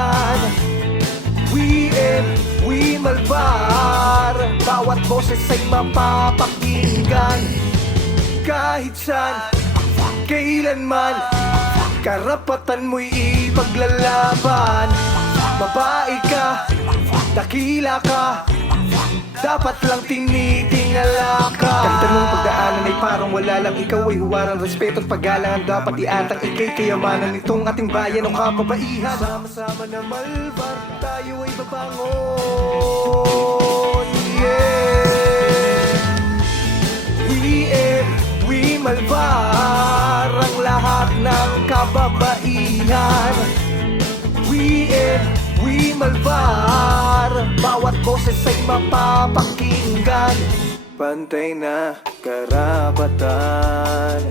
kababaihan. We Malvar, bawat boses ay mapapakinggan. Kahit saan, kailanman, karapatan mo'y ipaglalaban. Babae ka, dakila ka, dapat lang tinitingala ka. Kahit anong pagdaanan ay parang wala lang. Ikaw ay huwarang respeto at paggalangan. Dapat iatang ikay kayamanan nitong ating bayan o kababaihan. Sama-sama na Malvar, tayo ay babangon. Yeah. We Malvar, ang lahat ng kababaihan. We Malvar, bawat boses ay mapapakinggan. Pantay na karapatan,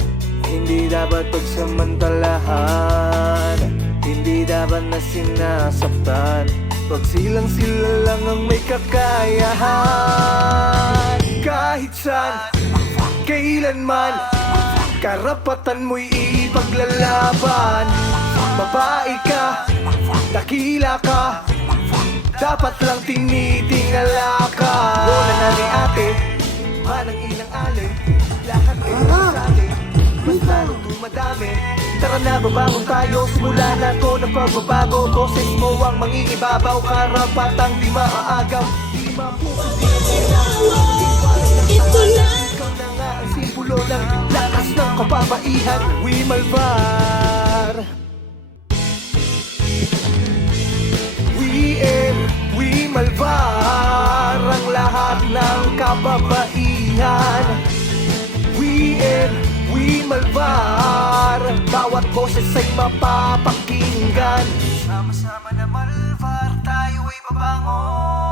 hindi dapat pagsamantalahan, hindi dapat na sinasaktan. Pag silang sila lang ang may kakayahan. Kahit saan, kailanman, karapatan mo'y ipaglalaban. Babae ka, dakila ka, dapat lang tinitingala ka. Lola, nanay, ate, manang inang alay, lahat ay sa atin, basta nung dumadami. Tara na, babangon tayo, simula na to ng pagbabago. Boses mo ang mangingibabaw, karapatang di maaagaw, di mapupusin. Ito lang. Ikaw na nga ang simbolo ng lakas ng kababaihan. We Malvar. We Malvar, ang lahat ng kababaihan. We Malvar, bawat boses ay mapapakinggan. Sama-sama na Malvar, tayo ay babangon.